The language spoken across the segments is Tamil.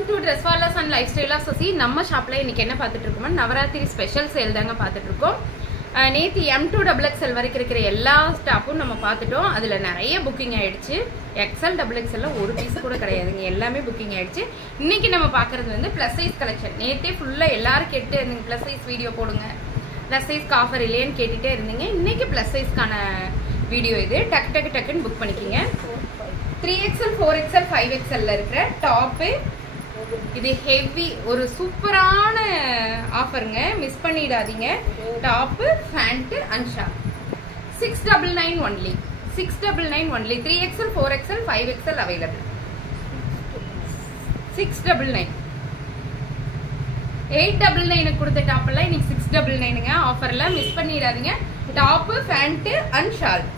Welcome to Dresswalas and life style of Sasi. நம்ம ஷாப்ல இன்னைக்கு என்ன பார்த்துட்டு இருக்கோம், நவராத்திரி ஸ்பெஷல் சேல் தாங்க பார்த்துட்டு இருக்கோம். நேற்று M2XXL வரைக்கும் இருக்கிற எல்லா ஸ்டாப்பும் நம்ம பார்த்துட்டோம். அதுல நிறைய புக்கிங் ஆயிடுச்சு. XL XXL ஒரு பீஸ் கூட கிடையாதுங்க, எல்லாமே புக்கிங் ஆயிடுச்சு. இன்னைக்கு நம்ம பார்க்கறது வந்து பிளஸ் சைஸ் கலெக்ஷன். நேற்றே ஃபுல்லா எல்லாரும் கேட்டு இருந்தீங்க பிளஸ் சைஸ் வீடியோ போடுங்க, பிளஸ் சைஸ்க்கு ஆஃபர் இல்லையேன்னு கேட்டுட்டே இருந்தீங்க. இன்னைக்கு பிளஸ் சைஸ்க்கான வீடியோ இது. டக்குன்னு புக் பண்ணிக்கிங்க. 3XL 4XL 5XL இருக்கிற டாப்பு இது ஹெவி ஒரு சூப்பரான ஆஃபருங்க, மிஸ் பண்ணிடாதீங்க. Top pant and short 699 only. 699 only. 3XL 4XL 5XL available. 699. 899 கொடுத்த டாப் எல்லாம் இன்னைக்கு 699ங்க ஆஃபர்ல, மிஸ் பண்ணிடாதீங்க. Top pant and short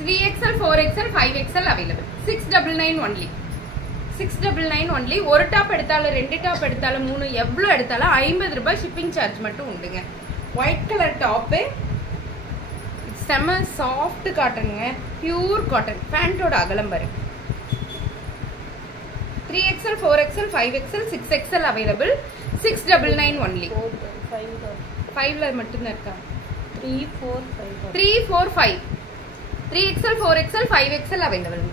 3XL 4XL 5XL available. 699 only. 699 only. ஒரு டாப் எடுத்தாலும், ரெண்டு டாப் எடுத்தாலும், மூணு எவ்வளோ எடுத்தாலும் 50 ரூபாய் ஷிப்பிங் சார்ஜ் மட்டும் உண்டுங்க. ஒயிட் கலர் டாப்பு, செம சாஃப்ட் காட்டனுங்க, பியூர் காட்டன். பேண்டோட அகலம் பாருங்க. 3XL 4XL 5XL 6XL available. 699 only. 5ல மட்டும்தான் இருக்கா? 3 4 5 3 4 5. 3XL 4XL 5XL available.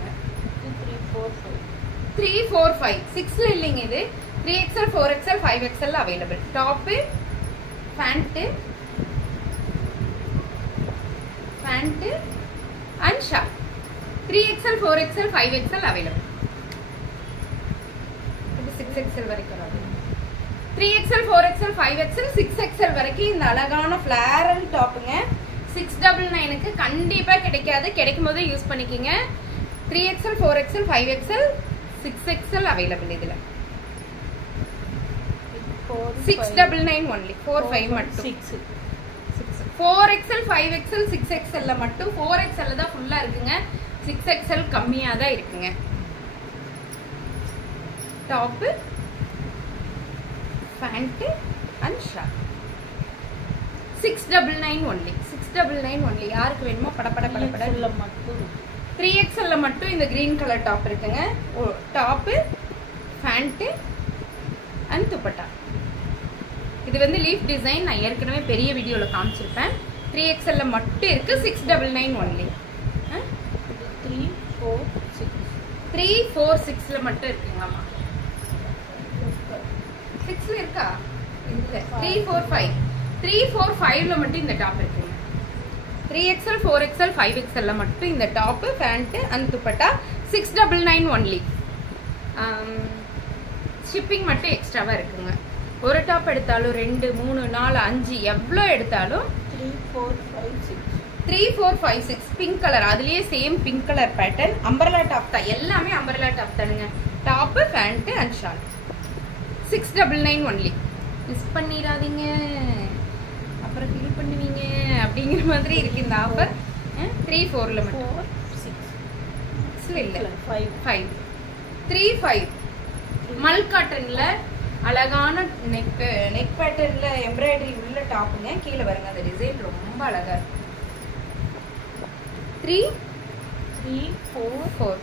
3 4 5 6ல இல்லைங்க இது. 3XL 4XL 5XL available. Top pant and short 3XL 4XL 5XL available. இது 6XL வரைக்கும் வரும். 3XL 4XL 5XL 6XL வரைக்கும் இந்த அழகான ஃபிளாரல் டாப்புங்க. 699க்கு கண்டிப்பா கிடைக்காது, கிடைக்கும் போது யூஸ் பண்ணிக்கிங்க. 3XL 4XL 5XL 6XL available. இதுல 699 ஒன்லி. 45 மட்டும். 4XL 5XL 6XL மட்டும். 4XL தான் ஃபுல்லா இருக்குங்க, 6XL கம்மியா தான் இருக்குங்க. Top pant and short 699 only. 699 only. யாருக்கு வேணுமோ படபட மட்டும். 3XL மட்டும் இந்த கிரீன் கலர் டாப் இருக்குங்க. Top pant and dupatta. இது வந்து லீஃப் டிசைன், நான் ஏற்கனவே பெரிய வீடியோல காமிச்சிருப்பேன். 3XL மட்டும் இருக்கு. 699 ஒன்லி. 3 4 6 3 4 6ல மட்டும் இருக்குங்கம்மா. 6ல இருக்கா? இல்ல. 3 4 5. 3 4 5ல மட்டும் இந்த டாப் இருக்குங்க. 3XL 4XL 5XL மட்டும் இந்த top pant and dupatta 699 only. Shipping மட்டும் எக்ஸ்ட்ராவா இருக்குங்க. ஒரு டாப் எடுத்தாலும், 2 3 4 5 எவ்வளோ எடுத்தாலும் 3 4 5 6 3 4 5 6 பிங்க் கலர். அதுலயே same pink colour pattern. Umbrella top தான், எல்லாமே அம்பர்லா டாப் தானுங்க. Top pant and short 699 only. Miss பண்ணிடாதீங்க, அப்புறம் ஃபீல் பண்ணுவீங்க அப்படிங்கிற மாதிரி இருக்கு இந்த ஆஃபர். 3 4ல மட்டும். 6ல இல்ல. 5 3 5 மல் காட்டன்ல அழகான நெக் பேட்டர்ன்ல எம்ப்ராய்டரி உள்ள டாப்புங்க. கீழே பாருங்க, அந்த டிசைன் ரொம்ப அழகா இருக்கு. 3 4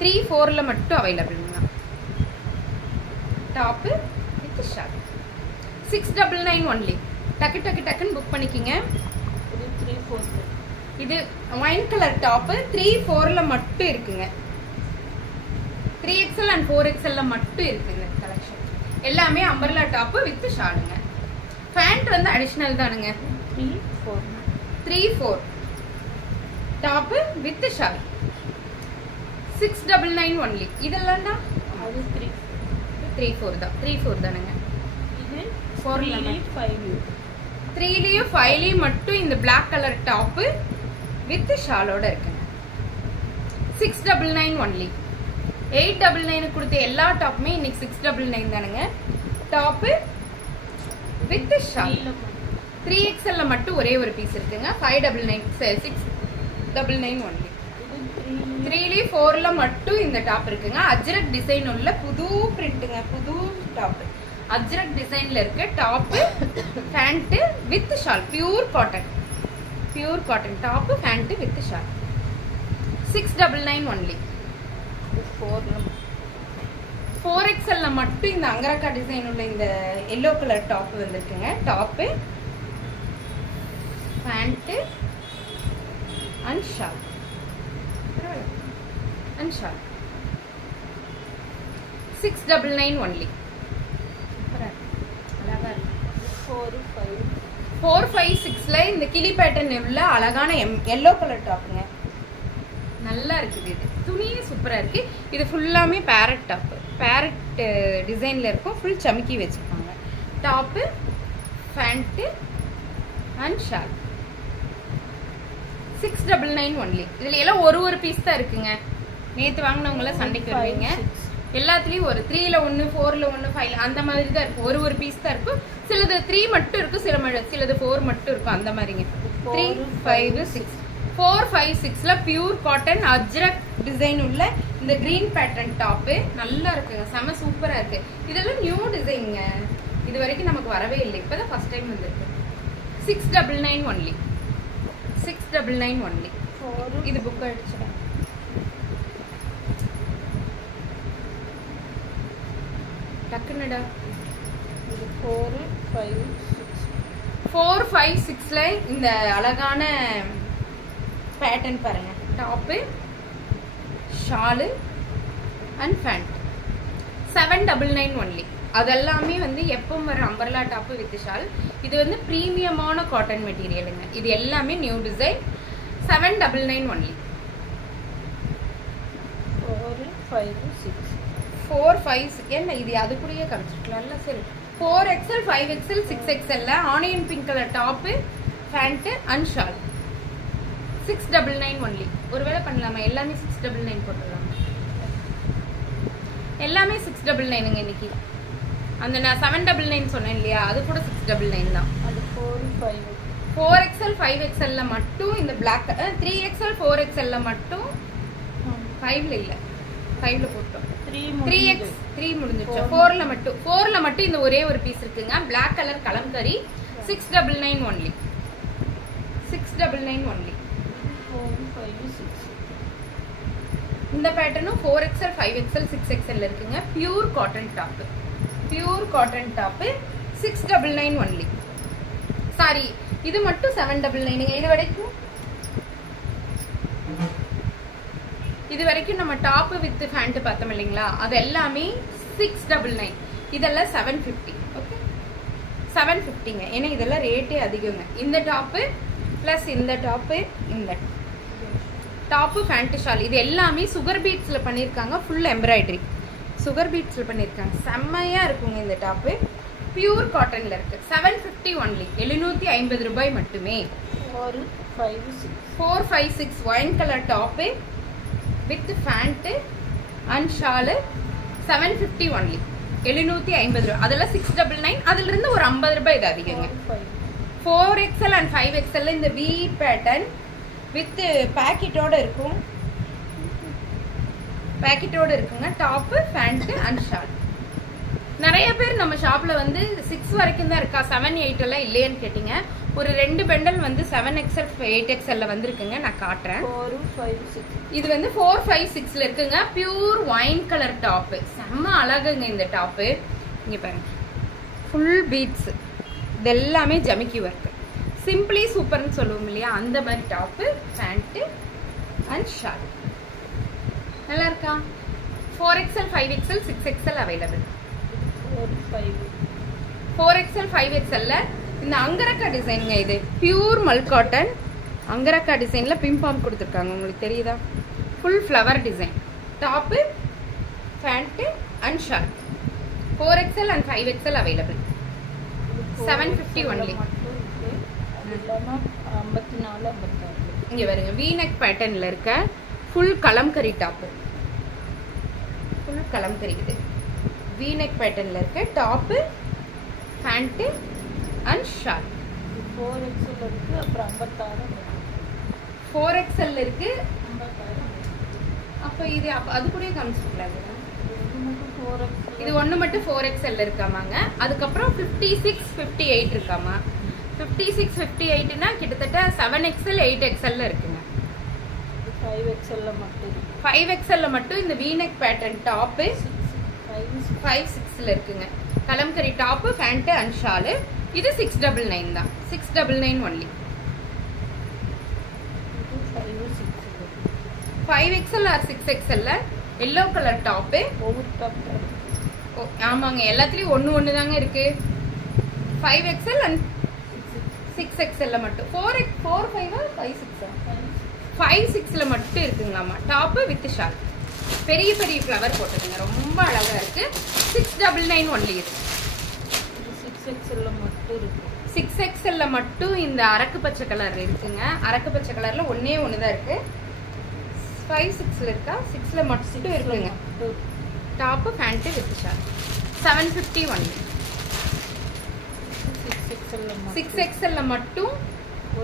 3 4ல மட்டும் அவைலபிள்ங்க. Top with short 699 only. டக்குன்னு புக் பண்ணிக்கிங்க. இது ஒயின் கலர் டாப்பு 3 4ல மட்டும் இருக்குங்க. 3XL அண்ட் 4XL மட்டும் இருக்குங்க கலெக்ஷன். எல்லாமே அம்பர்லா டாப்பு வித் ஷாலுங்க. பேண்ட் வந்து அடிஷனல் தானுங்க. 3 4 டாப்பு வித் ஷால் 699 ஒன்லி. இதெல்லாம் தான் அது 3 4 தான். 3 4 தானுங்க. இது 4ல 5 3லயும் 5லயும் மட்டும் இந்த பிளாக் கலர் டாப்பு வித் ஷாலோட இருக்குங்க. 699 ஒன்லி. 899 கொடுத்த எல்லா டாப்புமே இன்னைக்கு 699 தானுங்க. Top with shawl. 3XL மட்டும் ஒரே ஒரு பீஸ் இருக்குங்க. 599 699 ஒன்லி. 3 4ல மட்டும் இந்த டாப் இருக்குங்க. அஜ்ரக் டிசைன் உள்ள புது பிரிண்ட்டுங்க, புது டாப். அஜ்ரக் டிசைன்ல இருக்கு top pant with shawl. Pure cotton top pant with shawl 699 only. 4 4XL மட்டும் இந்த அங்கரக்கா டிசைன் உள்ள இந்த எல்லோ கலர் டாப் வந்திருக்குங்க. Top, pant and shawl and shawl 699 only. அழகா இருக்கு. 456ல இந்த கிளி பேட்டர்ன் உள்ள அழகான எல்லோ கலர் டாப்புங்க. நல்லா இருக்குது. இது துணியே சூப்பரா இருக்கு. இது ஃபுல்லாமே பேரட் டாப், பேரட் டிசைன்ல இருக்கும். ஃபுல் சமக்கி வச்சிருக்காங்க. Top, pant and shawl 699 only. இதுல எல்லாம் ஒரு பீஸ் தான் இருக்குங்க. நேத்து வாங்கினவங்கள சண்டைக்கு வருவீங்க. எல்லாத்துலயும் ஒரு 3ல 1, 4ல 1, 5 அந்த மாதிரி தான் இருக்கும். ஒரு பீஸ் தான் இருக்கும். சிலது 3 மட்டும் இருக்கும், சிலது 4 மட்டும் இருக்கும். அந்த மாதிரிங்க. 3, 5, 6. 4, 5, 6ல பியூர் காட்டன் அஜ்ரக் டிசைன் உள்ள இந்த கிரீன் பேட்டர்ன் டாப்பு நல்லா இருக்குங்க. செம சூப்பரா இருக்கு. இதெல்லாம் நியூ டிசைனுங்க. இது வரைக்கும் நமக்கு வரவே இல்லை. இப்பதான் ஃபர்ஸ்ட் டைம் வந்திருக்கு. 699 ஒன்லி. 699 ஒன்லி. இது புக் அடிச்சிடலாம். டக்குனடா. 4, 5, 6. 4, 5, 6ல இந்த அழகான பேட்டர்ன் பாருங்க. Top, shawl and pant 799 only. அதெல்லாமே வந்து எப்பவும் வர அம்பர்லா டாப்பு வித் ஷால். இது வந்து பிரீமியமான காட்டன் மெட்டீரியலுங்க. இது எல்லாமே நியூ டிசைன். 799 ஒன்லி. 4, 5, 6. 4, 5, என்ன இது அது கூடயே காமிச்சிருக்கலாம்ல. சரி, 4XL, 5XL, 6XL onion pink colour top, pant and shawl 699 only. ஒருவேளை பண்ணலாமா? எல்லாமே 699 போட்டுடலாமா? எல்லாமே 699ங்க இன்னைக்கு. அந்த நான் 799 சொன்னேன் இல்லையா, அது கூட 699 தான். அது 4, 5. 4XL, 5XL மட்டும் இந்த பிளாக், 3XL, 4XL மட்டும் 5ல இல்ல, 5ல போட்டோம். 3 முடிஞ்சிருச்சு. 4ல மட்டும் இந்த ஒரே ஒரு பீஸ் இருக்குங்க. Black colour Kalamkari 699 only. 699 only. 4, 5, 6. இந்த பேட்டர்னும் 4XL, 5XL, 6XL இருக்குங்க. Pure cotton top, pure cotton top 699 only. Sorry, இது மட்டும் 799. இது வரைக்கும் நம்ம டாப் வித் பேண்ட் பார்த்தோம் இல்லைங்களா, அது எல்லாமே 699. இதெல்லாம் 750. ஓகே, 750ங்க. ஏன்னா இதெல்லாம் ரேட்டே அதிகங்க. இந்த டாப்பு பிளஸ் இந்த டாப்பு, இந்த டாப்பு பேண்ட் ஷால் இது எல்லாமே சுகர் பீட்ஸ்ல பண்ணியிருக்காங்க. ஃபுல் எம்ப்ராய்டரி சுகர் பீட்ஸ்ல பண்ணியிருக்காங்க. செம்மையா இருக்குங்க இந்த டாப்பு. பியூர் காட்டன்ல இருக்கு. 750 ஒன்லி. 750 ரூபாய் மட்டுமே. 4, 5, 6. 4, 5, 6 wine colour top with pant and shawl 750 only. 750 ரூபாய். அதெல்லாம் 699. அதுல இருந்து ஒரு 50 ரூபாய் இது அதிகங்க. 4XL அண்ட் 5XL இந்த வி பேட்டர்ன் வித் பேக்கெட்டோட இருக்கும். பேக்கெட்டோட இருக்குங்க. Top, pant and shawl. நிறைய பேர் நம்ம ஷாப்ல வந்து 6 வரைக்கும் தான் இருக்கா, 7, 8 எல்லாம் இல்லையன்னு கேட்டீங்க. ஒரு 2 பெண்டல் வந்து 7XL, 8XL வந்திருக்குங்க. நான் காட்டுறேன். 4, 5, 6. இது வந்து 4, 5, 6ல இருக்குங்க. Pure wine colour top. செம்ம அழகுங்க இந்த டாப்பு. இங்க பாருங்க, ஃபுல் பீட்ஸ். இது எல்லாமே ஜமிக்கி ஒர்க். சிம்பிளி சூப்பர்னு சொல்லுவோம் இல்லையா, அந்த மாதிரி டாப்பு, பேண்ட் அண்ட் ஷால். நல்லா இருக்கா? 4XL, 5XL, 6XL available. 4XL, 5XL இந்த அங்கரக்கா டிசைனுங்க. இது பியூர் மல் காட்டன் அங்கரக்கா டிசைன்ல பிம்பாம் கொடுத்துருக்காங்க. உங்களுக்கு தெரியுதா? Full flower design. Top, pant and shawl. 4XL and 5XL available. 750 only. இங்க பாருங்க, வீநெக் பேட்டர்ன்ல இருக்க full kalamkari top. Full kalamkari. இது வீநெக் பேட்டர்ன்ல இருக்க top, pant and shawl. 4XL இருக்கு, அப்புறம் 56. 4XL இருக்கு. அப்ப இது அது கூட காமிச்சிருக்கலாங்க. இது ஒண்ணு மட்டும் 4XL இருக்காமாங்க. அதுக்கப்புறம் 56, 58 இருக்காமா. 56, 58னா கிட்டத்தட்ட 7XL, 8XL இருக்குங்க. 5XL மட்டும். 5XL மட்டும் இந்த வீநெக் பேட்டர்ன் டாப்பு 5-6ல இருக்குங்க. Kalamkari top pant and shawl. இது 699 தான். 699 only. 5XL or 6XL yellow colour top. ஆமாங்க, எல்லாத்துலயும் ஒண்ணு தாங்க இருக்கு. 5XL அண்ட் 6XL மட்டும். 5-6ல மட்டும் இருக்குங்களாமா. Top with shawl. பெரிய பெரிய ஃப்ளவர் போட்டுருங்க, ரொம்ப அழகா இருக்கு. 699 ஒன்லி. இது 6XL மட்டும் இந்த அரக்கு பச்சை கலர் இருக்குங்க. அரக்கு பச்சை கலர்ல ஒண்ணே ஒண்ணுதான் இருக்கு. 5-6ல இருக்கா? 6ல மட்டும் இருக்குங்க. Top pant with shawl. 750 only. 6XL மட்டும்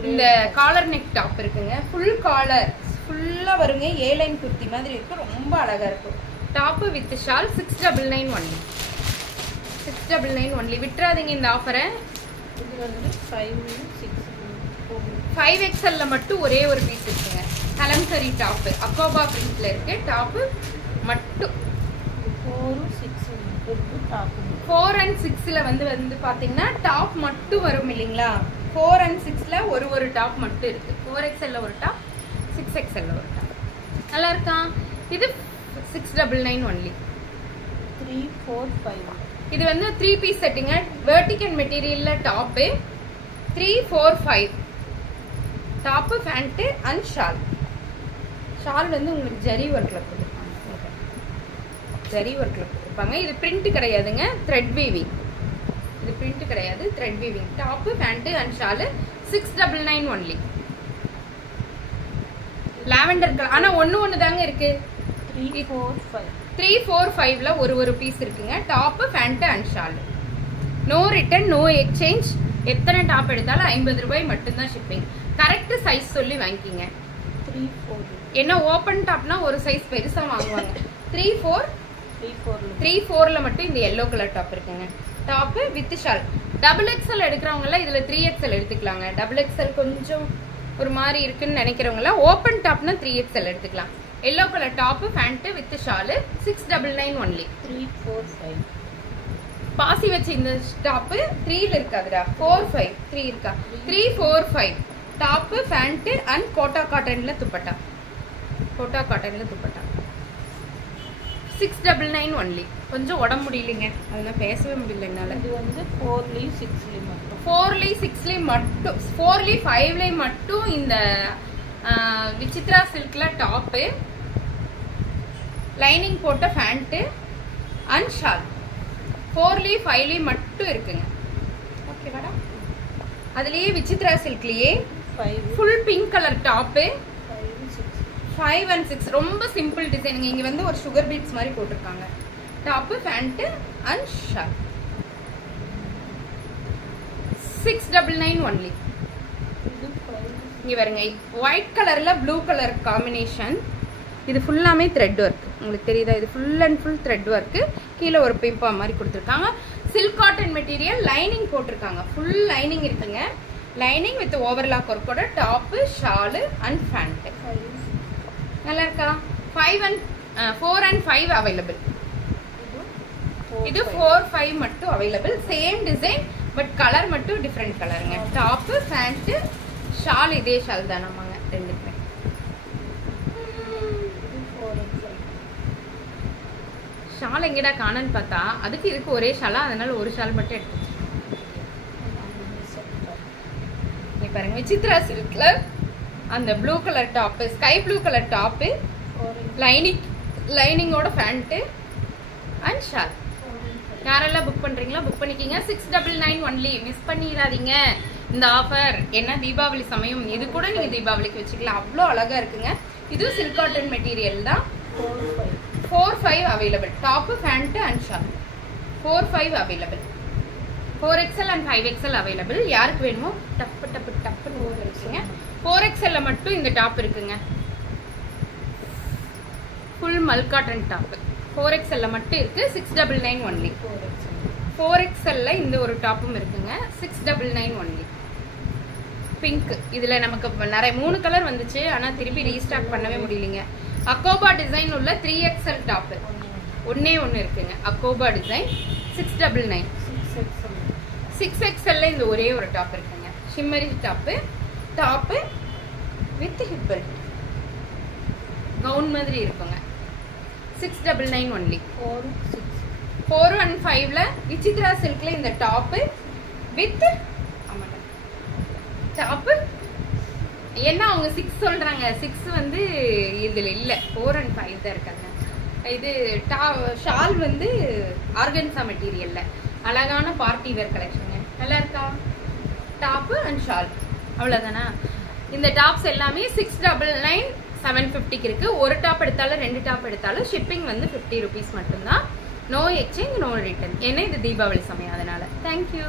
இந்த காலர் நெக் டாப் இருக்குங்க. ஃபுல் காலர் ஃபுல்லா வருங்க. ஏ லைன் குர்த்தி மாதிரி இருக்கு, ரொம்ப அழகா இருக்கும். Top with shawl. 699 only. 699 only. விட்டுறாதீங்க இந்த ஆஃபரை. இது வந்து 5XL மட்டும் ஒரே ஒரு பீஸ் இருக்குங்க. கலம்கரி டாப் அக்கோபா பிரிண்ட்ல இருக்கு. டாப் மட்டும் 4 and 6ல வந்து பாத்தீங்கன்னா டாப் மட்டும் வரும் இல்லைங்களா? 4 and 6ல ஒரு டாப் மட்டும் இருக்கு. 4XL ஒரு டாப், 6XL ஒரு டாப். நல்லா இருக்கா? இது 699 ஒன்லி. 345. இது வந்து 3 பீஸ் செட்டிங்க. வெர்டிகல் மெட்டீரியல்ல top 345. Top pant and shawl. Shawl வந்து உங்களுக்கு ஜரி ஒர்க்ல கொடுத்துருப்பாங்க. ஜரி ஒர்க்ல கொடுத்துருப்பாங்க. இது பிரிண்ட் கிடையாதுங்க, த்ரெட் வீவிங். இது பிரிண்ட் கிடையாது, thread weaving. Top pant and shawl. 699 only. Lavender colour. ஆனா ஒண்ணு தாங்க இருக்கு. 345ல ஒரு பீஸ் இருக்குங்க. Top pant and shawl. No return, no exchange. எத்தனை டாப் எடுத்தாலும் 50 ரூபாய் மட்டும்தான் ஷிப்பிங். கரெக்ட் சைஸ் சொல்லி வாங்கிக்கிங்க. 34. என்ன ஓபன் டாப்னா ஒரு சைஸ் பெருசா வாங்குவாங்க. 34ல மட்டும் இந்த எல்லோ கலர் டாப் இருக்குங்க. Top with shawl. XXL எடுக்கிறவங்க இதுல 3XL எடுத்துக்கலாங்க. XXL கொஞ்சம் ஒரு மாதிரி இருக்குன்னு நினைக்கிறவங்க ஓபன் டாப்னா 3XL எடுத்துக்கலாம். Yellow colour top pant with shawl. 699 only. 345. பாசி வச்ச இந்த டாப் 3ல இருக்காதுடா. 45 3 இருக்கா? 345. டாப் பேண்ட் அண்ட் கோட்டா காட்டன்ல துப்பட்டா. கோட்டா காட்டன்ல துப்பட்டா. 699 ஒன்லி. கொஞ்சம் உடம்பு முடியலைங்க, அதெல்லாம் பேசவே முடியல என்னால. இது வந்து 4லயும் 6லயும் மட்டும். 4லயும் 6லயும் மட்டும். 4லயும் 5லயும் மட்டும் இந்த விசித்ரா சில்க்ல டாப், லைனிங் போட்ட பேண்ட் அண்ட் ஷால். 4லயும் 5லயும் மட்டும் இருக்குங்க. ஓகேவாடா? அதுலயே விசித்ரா சில்க்லயே full pink colour top 5 and 6. ரொம்ப சிம்பிள் டிசைனுங்க. இங்க வந்து ஒரு சுகர் பீட்ஸ் மாதிரி போட்டிருக்காங்க. Top pant and shawl. 699 only. இங்க பாருங்க, ஒயிட் கலர்ல ப்ளூ கலர் காம்பினேஷன். இது ஃபுல்லாமே த்ரெட் ஒர்க். உங்களுக்கு தெரியுதா? இது full and full thread work. கீழே ஒரு பிம்பா மாதிரி கொடுத்துருக்காங்க. Silk cotton material. லைனிங் போட்டிருக்காங்க. ஃபுல் லைனிங் இருக்குங்க. லைனிங் வித் ஓவர்லாக் ஒர்க்கோட டாப் ஷால் அண்ட் பேண்ட். நல்லா இருக்கா? 4 and 5 அவைலபிள். இது 4, 5 மட்டும் available. Same design but colour மட்டும் டிஃப்ரெண்ட் கலருங்க. டாப் பேண்ட் ஷால் இதே ஷால் தான் நம்மங்க ரெண்டுமே. ஷால் எங்கடா காணன்னு பார்த்தா அதுக்கு இதுக்கு ஒரே ஷாலா, அதனால ஒரு ஷால் மட்டும் எடுத்து பாருங்க. விசித்ரா சில்க்ல அந்த blue colour top, sky blue colour top, லைனிங்கோட பேண்ட் அண்ட் ஷால். யாரெல்லாம் புக் பண்றீங்களோ புக் பண்ணிக்கிங்க. 699 ஒன்லி. மிஸ் பண்ணிடாதீங்க இந்த ஆஃபர். என்ன தீபாவளி சமயம், இது கூட நீங்க தீபாவளிக்கு வச்சுக்கலாம். அவ்வளோ அழகா இருக்குங்க. இது சில்க் காட்டன் மெட்டீரியல் தான். 4-5 available. Top pant and shawl. 4-5 available. 4XL and 5XL available. யாருக்கு வேணுமோ டப்பு டப்பு டப்புன்னு இருக்குங்க. 4XL மட்டும் இந்த டாப் இருக்குங்க. ஃபுல் மல் காட்டன் டாப் 4XL மட்டும் இருக்கு. 699 ஒன்லி. 4XL இந்த ஒரு டாப்பும் இருக்குங்க. 699 ஒன்லி. பிங்க். இதுல நமக்கு நிறைய 3 கலர் வந்துச்சு, ஆனா திருப்பி ரீஸ்டாக் பண்ணவே முடியலங்க. அக்கோபா டிசைன் உள்ள 3XL டாப். ஒன்னே ஒன்று இருக்குங்க. அக்கோபா டிசைன் 699. 6XL. 6XL இந்த ஒரே ஒரு டாப் இருக்குங்க. Shimmery top with hip belt gown மாதிரி இருக்குங்க. 699 ஒன்லி. 415ல விசித்ரா சில்க்ல இந்த டாப்பு வித் டாப்பு என்ன அவங்க 6 சொல்றாங்க. 6 வந்து இதுல இல்ல, 4 and 5 தான் இருக்காங்க. இது ஷால் வந்து ஆர்கன்சா மெட்டீரியல்ல அழகான பார்ட்டி வேர் கலெக்ஷன். நல்லா இருக்கா? டாப்பு அண்ட் ஷால் அவ்வளவுதானா? இந்த டாப்ஸ் எல்லாமே 699 750க்கு இருக்கு. ஒரு டாப் எடுத்தாலும் 2 டாப் எடுத்தாலும் ஷிப்பிங் வந்து 50 rupees மட்டும்தான். No exchange, no return. ஏன்னா இது தீபாவளி சமயம், அதனால. தேங்க்யூ.